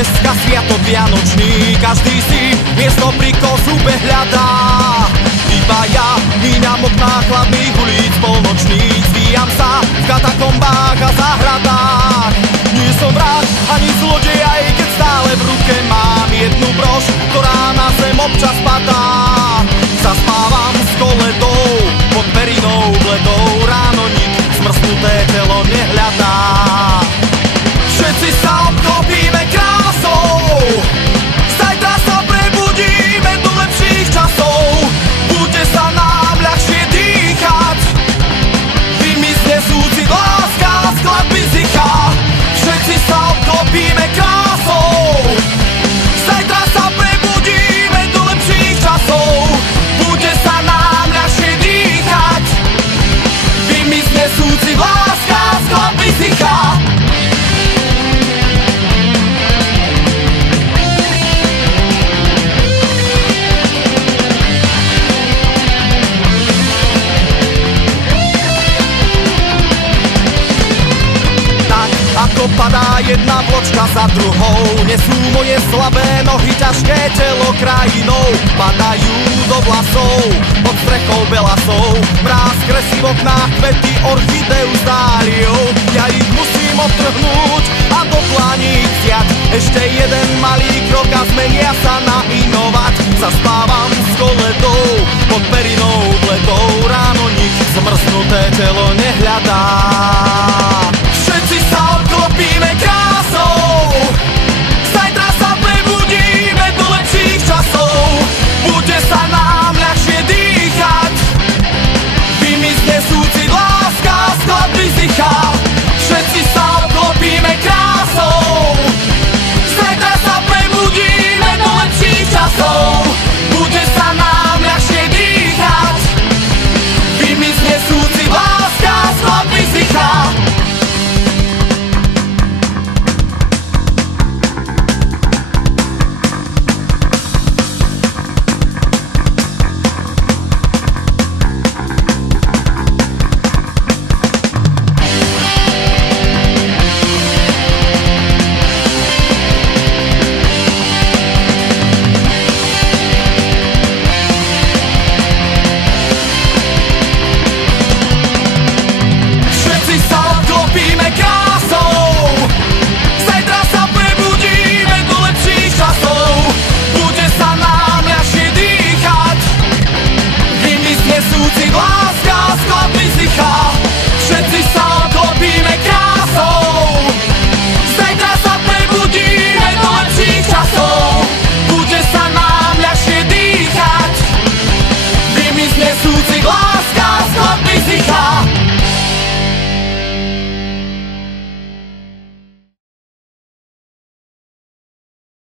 dneska sviatok vianočný, každý si miesto pri kozube hľadá. Iba ja míňam okná chladných ulic polnočných, zvíjam sa v katakombách a záhradách. Nie som vrah ani zlodej, aj keď stále v ruke mám jednu brož, ktorá na zem občas padá. Zaspávam s koledou pod perinou bledou, ráno nik zmrznuté telo nehľadá. Všetci sa obklopíme krásou, zajtra sa prebudíme do lepších časov. Bude sa nám ľahšie dýchať, vymizne súcit, láska a skladby zicha. Všetci sa obklopíme krásou, zajtra sa prebudíme do lepších časov. Bude sa nám ľahšie dýchať, vymizne súcit, láska a skladby zicha. Ako padá jedna vločka za druhou, nesú moje slabé nohy ťažké telo krajinou. Padajú do vlasov, pod strechou belasov, mráz kresí v oknách kvety orchideu s dáliou. Ja ich musím odtrhnúť a do dlaní vziať, ešte jeden malý krok a zmenia sa na inovať. Zaspávam s koledou pod perinou bledou, ráno nik zmrznuté telo nehľadá.